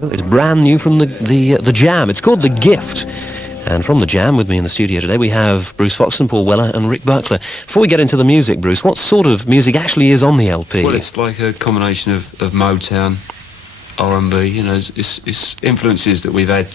It's brand new from the Jam. It's called The Gift. And from the Jam, with me in the studio today, we have Bruce Foxton, Paul Weller and Rick Buckler. Before we get into the music, Bruce, what sort of music actually is on the LP? Well, it's like a combination of Motown, R&B, you know, it's influences that we've had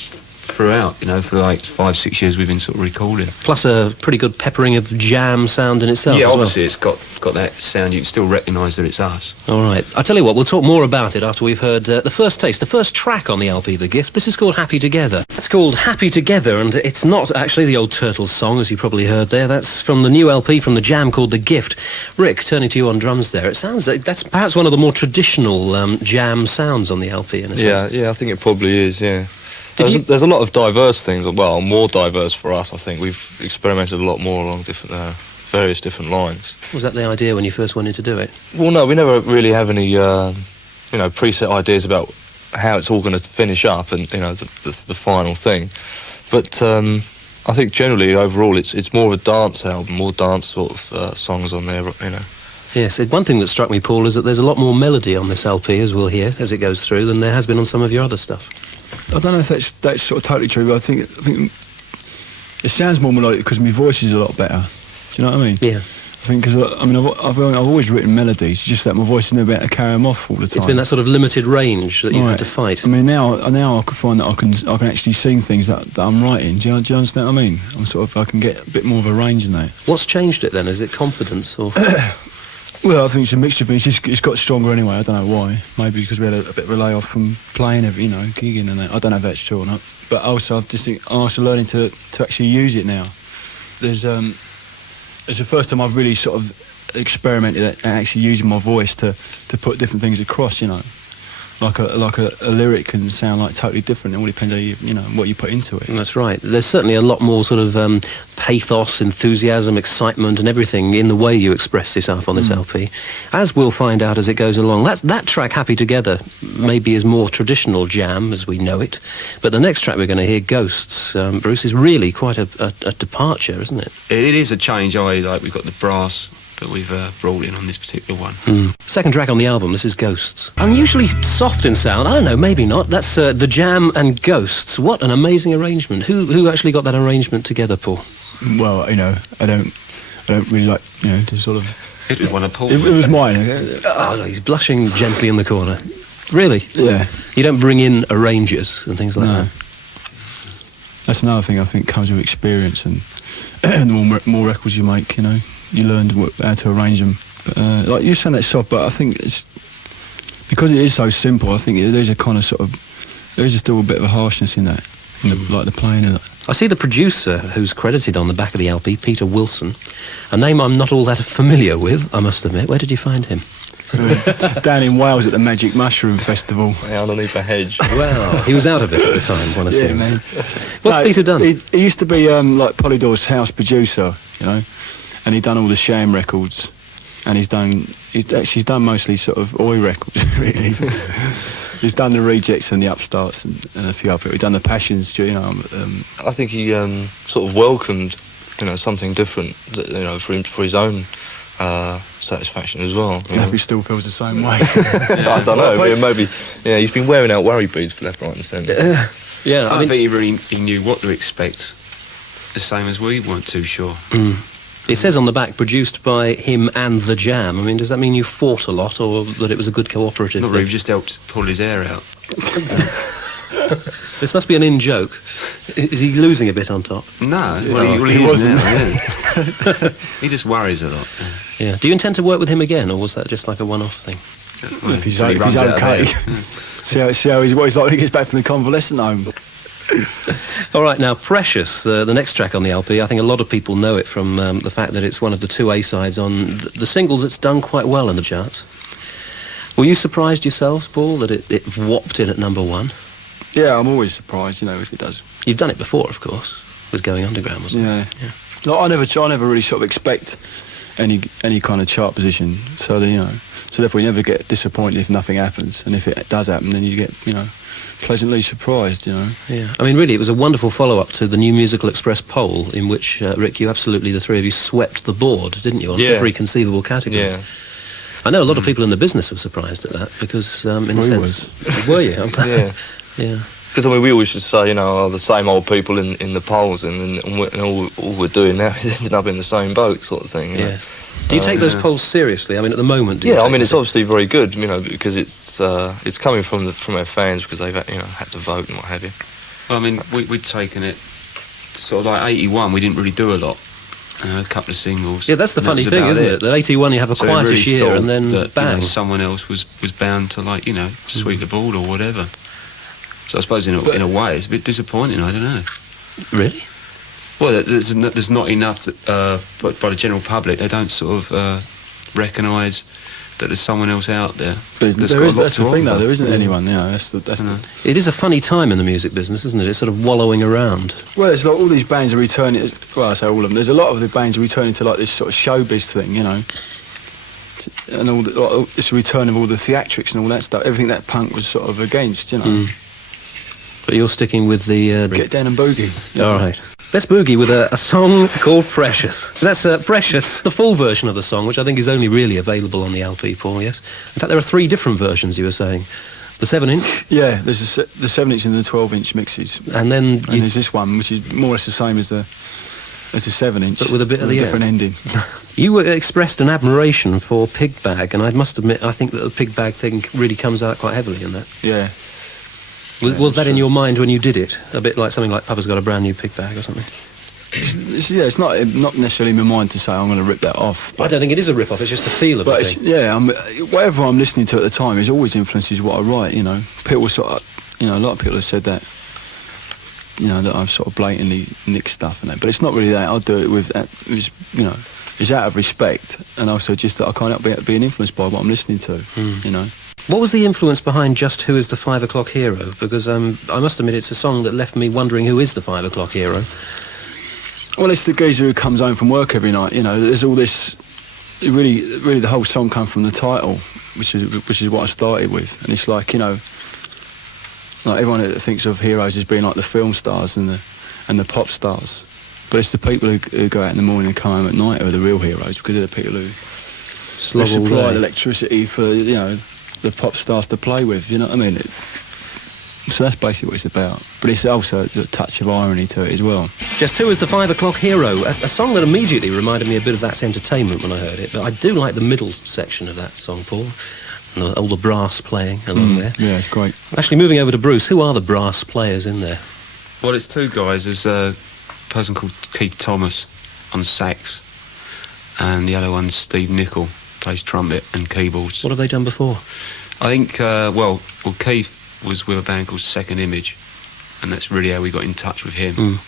throughout, you know, for like 5-6 years we've been sort of recording. Plus a pretty good peppering of Jam sound in itself. Yeah, as obviously well. It's got that sound, you can still recognise that it's us. All right. I tell you what, we'll talk more about it after we've heard the first taste, the first track on the LP, The Gift. This is called Happy Together. It's called Happy Together, and it's not actually the old Turtles song, as you probably heard there. That's from the new LP from the Jam called The Gift. Rick, turning to you on drums there, it sounds like that's perhaps one of the more traditional Jam sounds on the LP, in a sense. Yeah, I think it probably is, yeah. There's a lot of diverse things, well, more diverse for us, I think. We've experimented a lot more along different, various different lines. Was that the idea when you first wanted to do it? Well, no, we never really have any, preset ideas about how it's all going to finish up and, you know, the final thing. But I think generally, overall, it's more of a dance album, more dance sort of songs on there, you know. Yes, one thing that struck me, Paul, is that there's a lot more melody on this LP, as we'll hear, as it goes through, than there has been on some of your other stuff. I don't know if that's sort of totally true, but I think it sounds more melodic because my voice is a lot better. Do you know what I mean? Yeah. I think because I've always written melodies, just that my voice is never able to carry them off all the time. It's been that sort of limited range that you've had to fight. I mean, now I can find that I can actually sing things that I'm writing. Do you understand what I mean? I can get a bit more of a range in that. What's changed it then? Is it confidence or? Well, I think it's a mixture of things. It's got stronger anyway. I don't know why. Maybe because we had a bit of a layoff from playing, gigging and that. I don't know if that's true or not. But also, I'm also learning to actually use it now. It's the first time I've really sort of experimented at actually using my voice to put different things across. You know, like a lyric can sound like totally different. It all depends how what you put into it. That's right. There's certainly a lot more sort of pathos, enthusiasm, excitement and everything in the way you express yourself on this LP, as we'll find out as it goes along. That track, Happy Together, maybe is more traditional Jam as we know it, but the next track we're going to hear, Ghosts, Bruce, is really quite a departure, isn't it? It is a change, like we've got the brass that we've brought in on this particular one. Second track on the album, this is Ghosts. Unusually soft in sound, I don't know, maybe not. That's The Jam and Ghosts. What an amazing arrangement. Who actually got that arrangement together, Paul? Well, I don't really like, to sort of... It was one of Paul's. It was mine. Oh, he's blushing gently in the corner. Really? Yeah. You don't bring in arrangers and things like that? That's another thing I think comes with experience, and the more records you make, you learn how to arrange them. But, like you saying that soft, but I think it's because it is so simple. I think there's a kind of there's still a bit of a harshness in that, like the playing of that. I see the producer who's credited on the back of the LP, Peter Wilson, a name I'm not all that familiar with, I must admit. Where did you find him? Down in Wales at the Magic Mushroom Festival. Yeah, underneath a hedge. Well, he was out of it at the time, one assumes. Yeah, man. What's Peter done? He used to be like Polydor's house producer, and he'd done all the Sham records, and he's done mostly sort of Oi records, really. He's done the Rejects and the Upstarts and a few other. He's done the Passions, I think he sort of welcomed, something different, for his own satisfaction as well. If he still feels the same way. I don't know. Maybe. Yeah, he's been wearing out worry beads for left, right, and centre. Yeah, I think he knew what to expect, the same as we weren't too sure. It says on the back, produced by him and the Jam. I mean, does that mean you fought a lot, or that it was a good cooperative? Not really, we just helped pull his hair out. This must be an in-joke. Is he losing a bit on top? No, well, he wasn't. He just worries a lot. Yeah. Do you intend to work with him again, or was that just like a one-off thing? Well, if he's okay. see what he's like when he gets back from the convalescent home. All right, now Precious, the next track on the LP, I think a lot of people know it from the fact that it's one of the two A-sides on the single that's done quite well in the charts. Were you surprised yourselves, Paul, that it whopped in at number one? Yeah, I'm always surprised, if it does. You've done it before, of course, with Going Underground, wasn't it? Yeah. Like, I never really sort of expect any kind of chart position, so therefore you never get disappointed if nothing happens, and if it does happen, then you get, pleasantly surprised, Yeah, I mean, really, it was a wonderful follow-up to the New Musical Express poll, in which, Rick, you absolutely, the three of you, swept the board, didn't you, on every conceivable category? Yeah. I know a lot of people in the business were surprised at that, because, in a sense... Were you? I'm glad. Yeah. Yeah. Because I mean, we always just say, you know, the same old people in the polls, and all we're doing now is ending up in the same boat, sort of thing. You know? Do you take those polls seriously? I mean, at the moment, do you Yeah, I take mean, them it's obviously very good, you know, because it's coming from our fans because they've had to vote and what have you. Well, I mean, we'd taken it sort of like 81. We didn't really do a lot. A couple of singles. Yeah, that's the and that funny was thing, about isn't it? That 81 you have a So we quietish really year thought and then that, bang. you know, someone else was bound to, like, you know, sweep the ball or whatever. So I suppose in a way it's a bit disappointing. I don't know. Really? Well, there's not enough by the general public. They don't sort of recognise that there's someone else out there. That's the thing, though. There isn't anyone. You know, that's the. It is a funny time in the music business, isn't it? It's sort of wallowing around. Well, it's like all these bands are returning. Well, I say all of them. There's a lot of the bands are returning to like this sort of showbiz thing, you know. And all it's a return of all the theatrics and all that stuff. Everything that punk was sort of against, you know. But you're sticking with the... Get down and boogie. All right. Let's boogie with a song called Precious. That's Precious, the full version of the song, which I think is only really available on the LP, Paul, yes? In fact, there are 3 different versions, you were saying. The 7-inch? Yeah, there's the 7-inch and the 12-inch mixes. And then... there's this one, which is more or less the same as the 7-inch. But with a bit of the different ending. You expressed an admiration for Pig Bag, and I must admit, I think that the Pig Bag thing really comes out quite heavily in that. Yeah. Was that in your mind when you did it? A bit like something like Papa's Got a Brand New Pig Bag or something? It's not necessarily in my mind to say I'm going to rip that off. I don't think it is a rip-off, it's just the feel of the thing. Yeah, whatever I'm listening to at the time, it always influences what I write, you know. People sort of, you know, a lot of people have said that, you know, that I've sort of blatantly nicked stuff and that, but it's not really that. I'll do it with, you know, it's out of respect, and also just that I can't help being influenced by what I'm listening to, you know. What was the influence behind Just Who Is the 5 O'Clock Hero? Because I must admit it's a song that left me wondering who is the 5 O'Clock Hero. Well, it's the geezer who comes home from work every night, you know. There's all this... Really, the whole song comes from the title, which is what I started with. And it's like, you know, like everyone that thinks of heroes as being like the film stars and the pop stars. But it's the people who go out in the morning and come home at night who are the real heroes, because they're the people who supply the electricity for, you know, the pop stars to play with, you know what I mean? So that's basically what it's about. But it's also a touch of irony to it as well. Just Who Is the 5 O'Clock Hero? A song that immediately reminded me a bit of That's Entertainment when I heard it, but I do like the middle section of that song, Paul. And all the brass playing along there. Yeah, it's great. Actually, moving over to Bruce, who are the brass players in there? Well, it's 2 guys. There's a person called Keith Thomas on sax, and the other one's Steve Nicol, plays trumpet and keyboards. What have they done before? I think, well, Keith was with a band called Second Image, and that's really how we got in touch with him.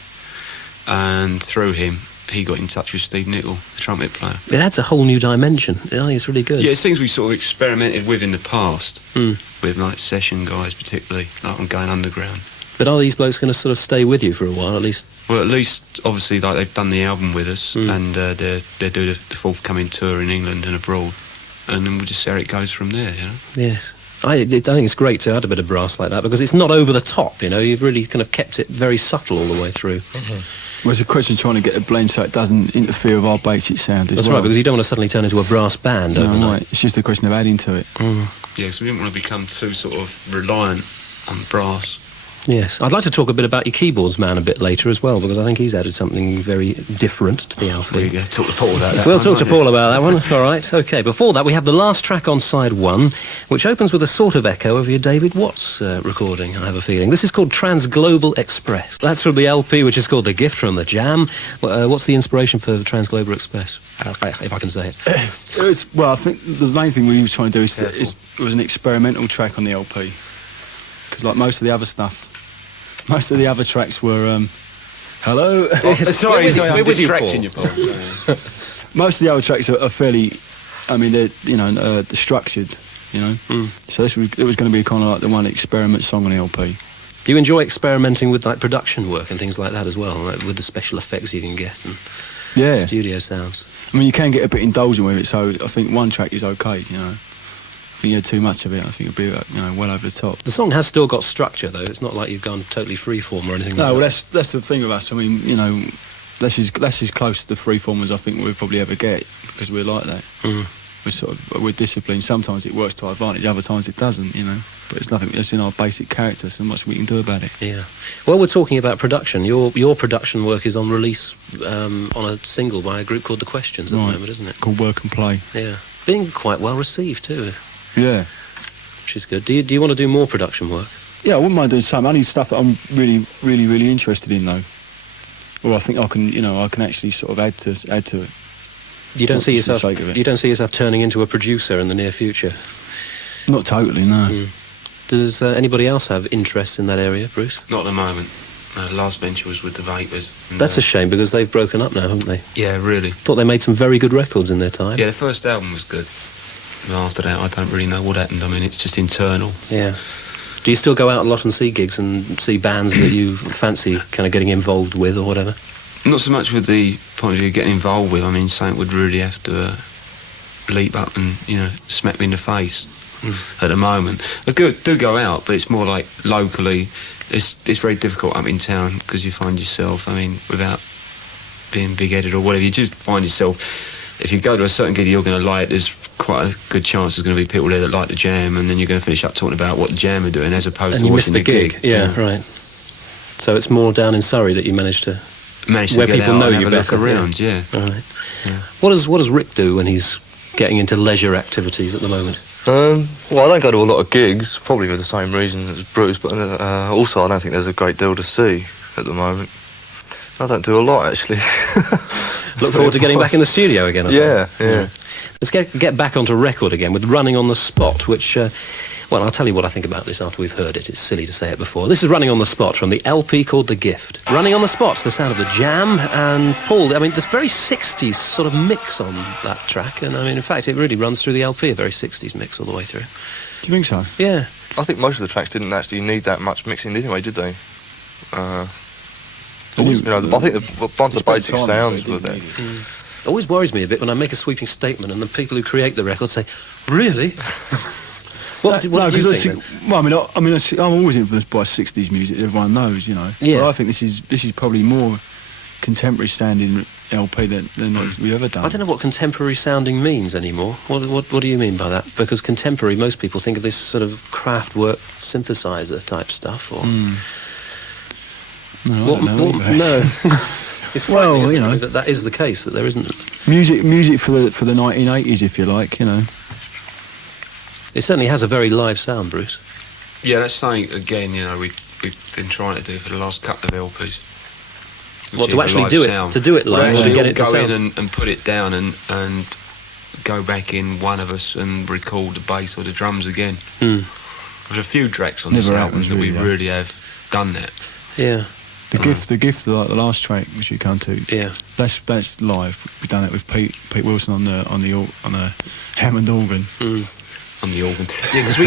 And through him, he got in touch with Steve Nicol, the trumpet player. It adds a whole new dimension. I think it's really good. Yeah, it's things we sort of experimented with in the past, with like session guys particularly, like on Going Underground. But are these blokes going to sort of stay with you for a while, at least? Well, at least, obviously, like they've done the album with us, and they're doing the forthcoming tour in England and abroad, and then we'll just see how it goes from there, you know? Yes. I think it's great to add a bit of brass like that, because it's not over the top, you know. You've really kind of kept it very subtle all the way through. Well, it's a question of trying to get a blend so it doesn't interfere with our basic sound as That's well. right, because you don't want to suddenly turn into a brass band overnight. Right. It's just a question of adding to it. Yeah, because we didn't want to become too sort of reliant on brass. Yes. I'd like to talk a bit about your keyboards man a bit later as well, because I think he's added something very different to the LP. There you go. Talk to Paul about that. We'll talk to Paul about that one. All right. OK, before that, we have the last track on side 1, which opens with a sort of echo of your David Watts recording, I have a feeling. This is called Transglobal Express. That's from the LP, which is called The Gift from the Jam. What's the inspiration for Transglobal Express, if I can say it? Well, I think the main thing we were trying to do it was an experimental track on the LP. Because like most of the other stuff, most of the other tracks were, hello? Sorry, I'm distracting you, Paul. Most of the other tracks are fairly, I mean, they're, you know, they're structured, you know? So it was going to be kind of like the one experiment song on the LP. Do you enjoy experimenting with like production work and things like that as well, like with the special effects you can get and studio sounds? I mean, you can get a bit indulgent with it, so I think one track is okay, you know? If you had too much of it, I think it'd be, you know, well over the top. The song has still got structure, though. It's not like you've gone totally freeform or anything like that. No, well, that's the thing with us. I mean, you know, that's as close to freeform as I think we'll probably ever get, because we're like that. We're disciplined. Sometimes it works to our advantage, other times it doesn't, you know. but it's nothing. It's in our basic character. So much we can do about it. Yeah. Well, we're talking about production. Your production work is on release on a single by a group called The Questions at the moment, isn't it? Called Work and Play. Yeah. Being quite well received too, Yeah. which is good. Do you want to do more production work? Yeah, I wouldn't mind doing some. Only stuff that I'm really, really, really interested in, though. Or I think I can actually sort of add to it. You don't Not see just for the yourself. sake of it. You don't see yourself turning into a producer in the near future. Not totally, no. Does anybody else have interests in that area, Bruce? Not at the moment. Last venture was with the Vapors. And, That's a shame because they've broken up now, haven't they? yeah, really. Thought they made some very good records in their time. Yeah, the first album was good. And after that, I don't really know what happened. I mean, it's just internal. Yeah. Do you still go out a lot and see gigs and see bands that you fancy kind of getting involved with or whatever? Not so much with the point of view of getting involved with. I mean, something would really have to leap up and, smack me in the face at the moment. I do go out, but it's more like locally. It's very difficult up in town because you find yourself, I mean, without being big-headed or whatever, you just find yourself, if you go to a certain gig you're going to like, there's quite a good chance there's going to be people there that like the Jam, and then you're going to finish up talking about what the Jam are doing as opposed And to you missed watching the gig. Yeah, right. So it's more down in Surrey that you managed to... Managed where to get people out know and you have a look better, around, yeah. Right. Yeah. What does Rick do when he's getting into leisure activities at the moment? Well, I don't go to a lot of gigs, probably for the same reason as Bruce, but also I don't think there's a great deal to see at the moment. I don't do a lot, actually. Look forward to getting back in the studio again, I Yeah, suppose. yeah. Let's get back onto record again with Running on the Spot, which... well, I'll tell you what I think about this after we've heard it. It's silly to say it before. This is Running on the Spot from the LP called The Gift. Running on the Spot, the sound of the Jam. And Paul, I mean, there's very 60s sort of mix on that track. And, I mean, in fact, it really runs through the LP, a very 60s mix all the way through. Do you think so? Yeah. I think most of the tracks didn't actually need that much mixing anyway, did they? I think a bunch of basic sounds were there. It always worries me a bit when I make a sweeping statement and the people who create the record say, really? What do you think? Well, I'm always influenced by 60s music. Everyone knows, Yeah. But I think this is probably more contemporary sounding LP than we've ever done. I don't know what contemporary sounding means anymore. What do you mean by that? Because contemporary, most people think of this sort of Kraftwerk synthesizer type stuff, or No, I don't know either. no. It's frightening, Well, isn't it, that is the case, that there isn't. music for the 1980s, if you like, It certainly has a very live sound, Bruce. Yeah, that's something, again, we've been trying to do for the last couple of LPs. Well, to actually do it, sound. to do it live, Actually to get it to go sound. in and put it down and go back in, one of us, and record the bass or the drums again. Mm. There's a few tracks on Never this album happens, that we really, though. really have done that. Yeah, The gift, like the last track which we come to. yeah. That's live. We've done that with Pete Wilson on the Hammond organ. On the organ. Yeah, because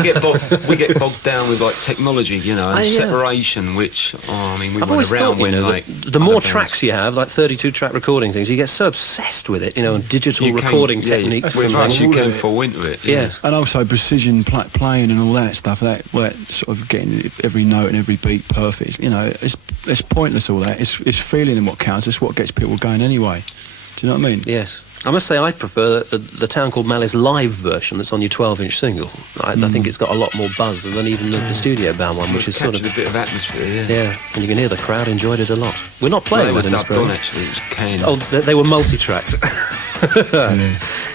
we get bogged down with like technology, and yeah. separation, which we I've went always around thought, when like the more other tracks you have, like 32-track recording things, you get so obsessed with it, and digital bands- recording yeah, techniques. With and much things. you all can of it. fall into it. Yes. And also precision playing and all that stuff. That sort of getting every note and every beat perfect. It's pointless all that. It's feeling and what counts. It's what gets people going anyway. Do you know what I mean? Yes. I must say I prefer the Town Called Malice live version that's on your 12-inch single. I think it's got a lot more buzz than even the studio-bound one, which is sort of... a bit of atmosphere, yeah. Yeah, and you can hear the crowd enjoyed it a lot. We're not playing They that were in this dubbed on, program. actually. It was canned. Oh, they were multi-tracked.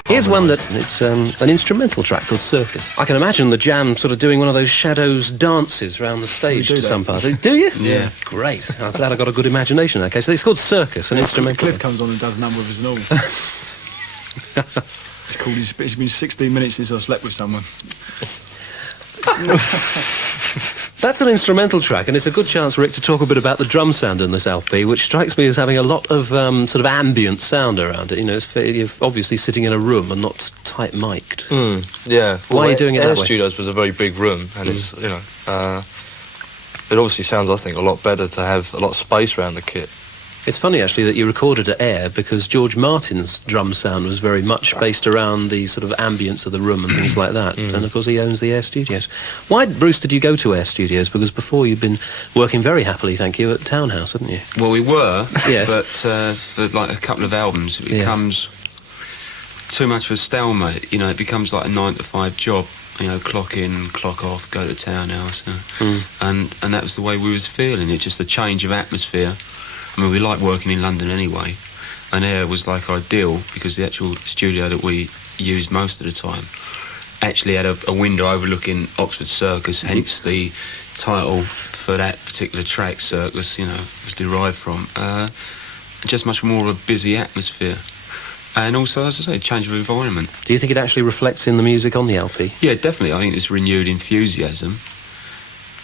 Here's one that it's an instrumental track called Circus. I can imagine the Jam sort of doing one of those shadows dances around the stage do to that. some part. Do you? Yeah. Great. I'm glad I got a good imagination. Okay, so it's called Circus, an instrumental. Cliff comes on and does a number of us and all. It's called. It's been 16 minutes since I slept with someone. That's an instrumental track, and it's a good chance, Rick, to talk a bit about the drum sound in this LP, which strikes me as having a lot of sort of ambient sound around it. You're obviously sitting in a room and not tight mic'd. Yeah. Why are you doing it Air that way? Studios was a very big room, and it's, it obviously sounds, I think, a lot better to have a lot of space around the kit. It's funny, actually, that you recorded at Air, because George Martin's drum sound was very much based around the sort of ambience of the room and things like that. And, of course, he owns the Air Studios. Why, Bruce, did you go to Air Studios? Because before you'd been working very happily, thank you, at Townhouse, hadn't you? Well, we were, Yes. but for like a couple of albums, it Yes. becomes too much of a stalemate. It becomes like a 9-to-5 job, You know, clock in, clock off, go to townhouse, and that was the way we was feeling it. Just a change of atmosphere. I mean, we like working in London anyway, and there was like ideal because the actual studio that we used most of the time actually had a window overlooking Oxford Circus, hence the title for that particular track, Circus, you know, was derived from. Just much more of a busy atmosphere. And also, as I say, change of environment. Do you think it actually reflects in the music on the LP? Yeah, definitely. I think it's renewed enthusiasm,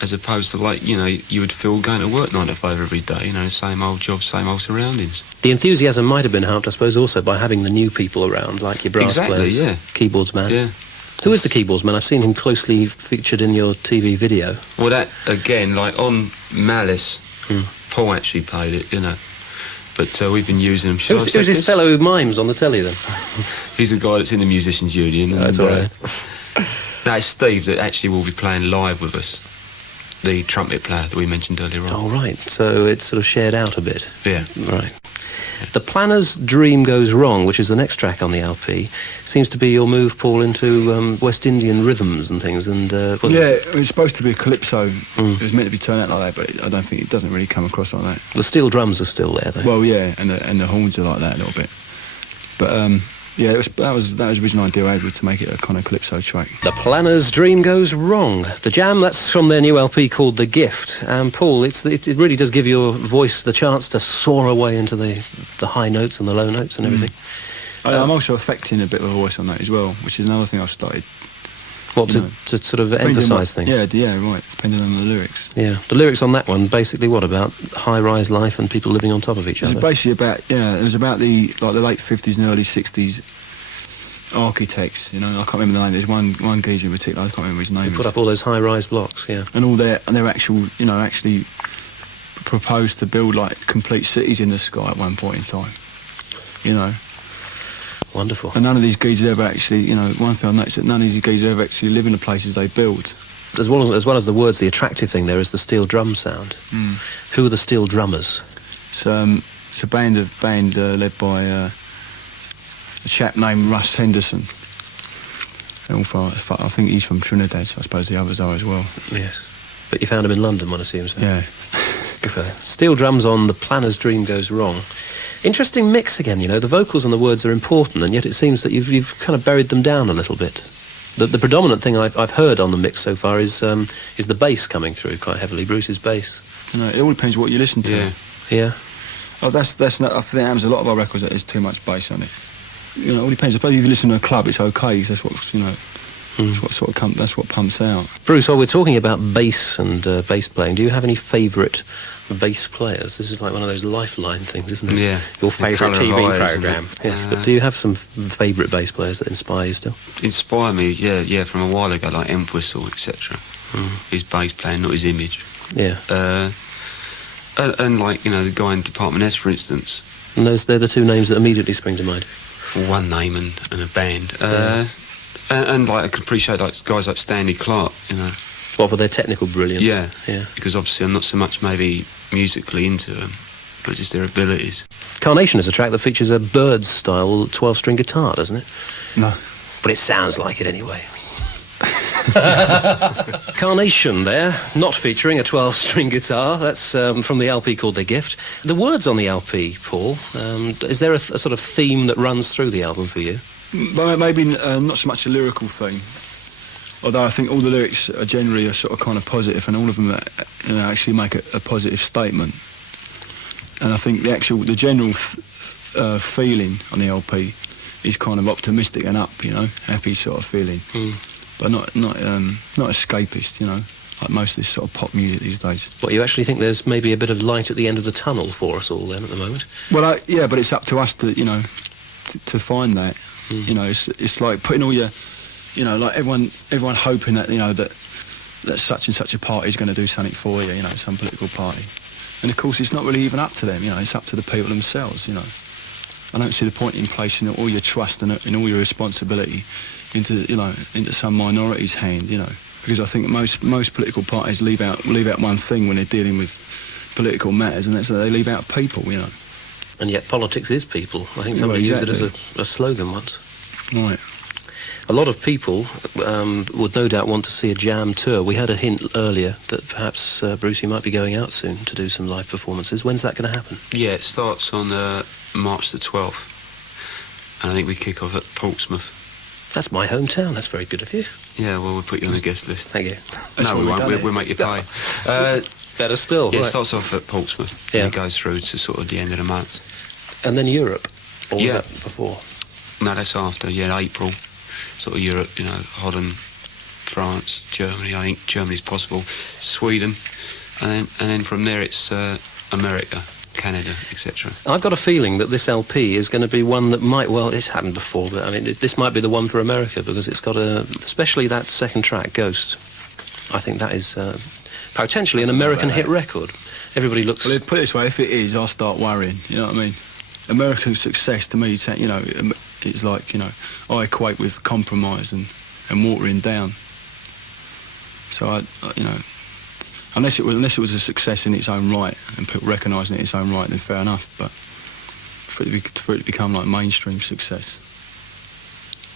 as opposed to, like, you know, you would feel going to work 9 to 5 every day, you know, same old job, same old surroundings. The enthusiasm might have been helped, I suppose, also by having the new people around, like your brass players, yeah. keyboards man. Yeah. Who is the keyboards man? I've seen him closely featured in your TV video. Well, that, again, like on Malice, Paul actually played it, you know. But we've been using him. Who's his fellow who mimes on the telly, then? He's a guy that's in the Musicians Union. That's all right. No, it's Steve that actually will be playing live with us. The trumpet player that we mentioned earlier on. Oh, right. So it's sort of shared out a bit. Yeah. Right. The Planner's Dream Goes Wrong, which is the next track on the LP, seems to be your move, Paul, into West Indian rhythms and things. And it was supposed to be a calypso. It was meant to be turned out like that, but I don't think it doesn't really come across like that. the steel drums are still there, though. Well, yeah, and the horns are like that a little bit. But yeah, that was the original idea, able to make it a kind of calypso track. The Planner's Dream Goes Wrong. The Jam, that's from their new LP called The Gift. Paul, it really does give your voice the chance to soar away into the high notes and the low notes and everything. I'm also affecting a bit of a voice on that as well, which is another thing I've started. What, to sort of emphasise things? Yeah, right, depending on the lyrics. Yeah. The lyrics on that one, basically what about? High-rise life and people living on top of each It was other? basically about, it was about the late 50s and early 60s architects, you know. I can't remember the name. There's one geezer in particular, I can't remember his name. They put up all those high-rise blocks, yeah. And all their actual, actually proposed to build like complete cities in the sky at one point in time, you know. Wonderful. And none of these geezers ever actually, one thing I noticed that none of these geezers ever actually live in the places they build. As well as the words, the attractive thing there is the steel drum sound. Who are the steel drummers? It's a band led by a chap named Russ Henderson. And also, I think he's from Trinidad, so I suppose the others are as well. Yes. But you found him in London, one assumes. So. Yeah. Good for that. Steel drums on The Planner's Dream Goes Wrong. Interesting mix again, you know. The vocals and the words are important, and yet it seems that you've kind of buried them down a little bit. The predominant thing I've heard on the mix so far is the bass coming through quite heavily, Bruce's bass. It all depends what you listen to. Yeah. Yeah. Oh, that's not. I think that happens a lot of our records that there's too much bass on it. It all depends. Suppose if you listen to a club, it's okay. That's what that's what pumps out. Bruce, while we're talking about bass and bass playing, do you have any favourite bass players? This is like one of those lifeline things, isn't it? Yeah. Your favourite Colour of TV Eyes, programme. isn't it? Yes, but do you have some favourite bass players that inspire you still? Inspire me, yeah, from a while ago, like Entwistle, etc. His bass playing, not his image. Yeah. And like, the guy in Department S, for instance. And they're the two names that immediately spring to mind. One name and a band. And like, I can appreciate like guys like Stanley Clarke, Well, for their technical brilliance. Yeah. Yeah. Because obviously I'm not so much maybe musically into them, but just their abilities. Carnation is a track that features a Byrds-style 12-string guitar, doesn't it? No. But it sounds like it anyway. Carnation there, not featuring a 12-string guitar. That's from the LP called The Gift. The words on the LP, Paul, is there a sort of theme that runs through the album for you? Maybe not so much a lyrical thing. Although I think all the lyrics are generally sort of kind of positive, and all of them actually make a positive statement. And I think the general feeling on the LP is kind of optimistic and up, happy sort of feeling. But not escapist, like most of this sort of pop music these days. What, you actually think there's maybe a bit of light at the end of the tunnel for us all then at the moment? Well, yeah, but it's up to us to, to find that. It's like putting all your, like everyone hoping that, that such and such a party is going to do something for you, some political party. And of course, it's not really even up to them, it's up to the people themselves, I don't see the point in placing all your trust and all your responsibility into some minority's hand, because I think most political parties leave out one thing when they're dealing with political matters, and that's that they leave out people, And yet politics is people. I think somebody used it as a slogan once. Right. A lot of people would no doubt want to see a Jam tour. We had a hint earlier that perhaps Brucey might be going out soon to do some live performances. When's that going to happen? Yeah, it starts on March the 12th. And I think we kick off at Portsmouth. That's my hometown. That's very good of you. Yeah, well, we'll put you on the guest list. Thank you. No, we won't. We'll make you pay. Better still. Yeah, right. it starts off at Portsmouth. Yeah. And it goes through to sort of the end of the month. And then Europe. Or was Yeah. that before? No, that's after. Yeah, April. Sort of Europe, you know, Holland, France, Germany. I think Germany's possible. Sweden. And then from there it's America, Canada, etc. I've got a feeling that this LP is going to be one that might, well, it's happened before, but I mean, this might be the one for America because it's got especially that second track, Ghost. I think that is potentially an American hit record. Everybody looks... Well, put it this way, if it is, I'll start worrying, you know what I mean? American success to me, you know, it's like, you know, I equate with compromise and watering down. So, I you know, unless it was a success in its own right and people recognising it in its own right, then fair enough. But for it to become like mainstream success,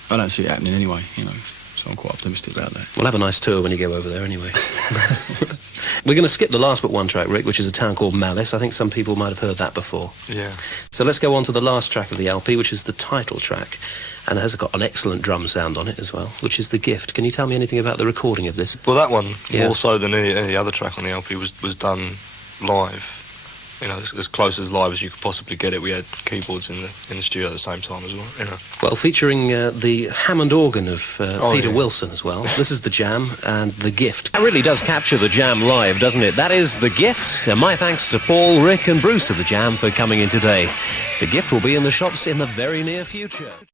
I don't see it happening anyway, you know. So I'm quite optimistic about that. We'll have a nice tour when you go over there anyway. We're going to skip the last but one track, Rick, which is a town called Malice. I think some people might have heard that before. Yeah. So let's go on to the last track of the LP, which is the title track. And it has got an excellent drum sound on it as well, which is The Gift. Can you tell me anything about the recording of this? Well, that one, Yeah. more so than any other track on the LP, was done live. You know, as close as live as you could possibly get it. We had keyboards in the studio at the same time as well. You know. Well, featuring the Hammond organ of Peter yeah. Wilson as well. This is The Jam and The Gift. That really does capture The Jam live, doesn't it? That is The Gift. And my thanks to Paul, Rick and Bruce of The Jam for coming in today. The Gift will be in the shops in the very near future.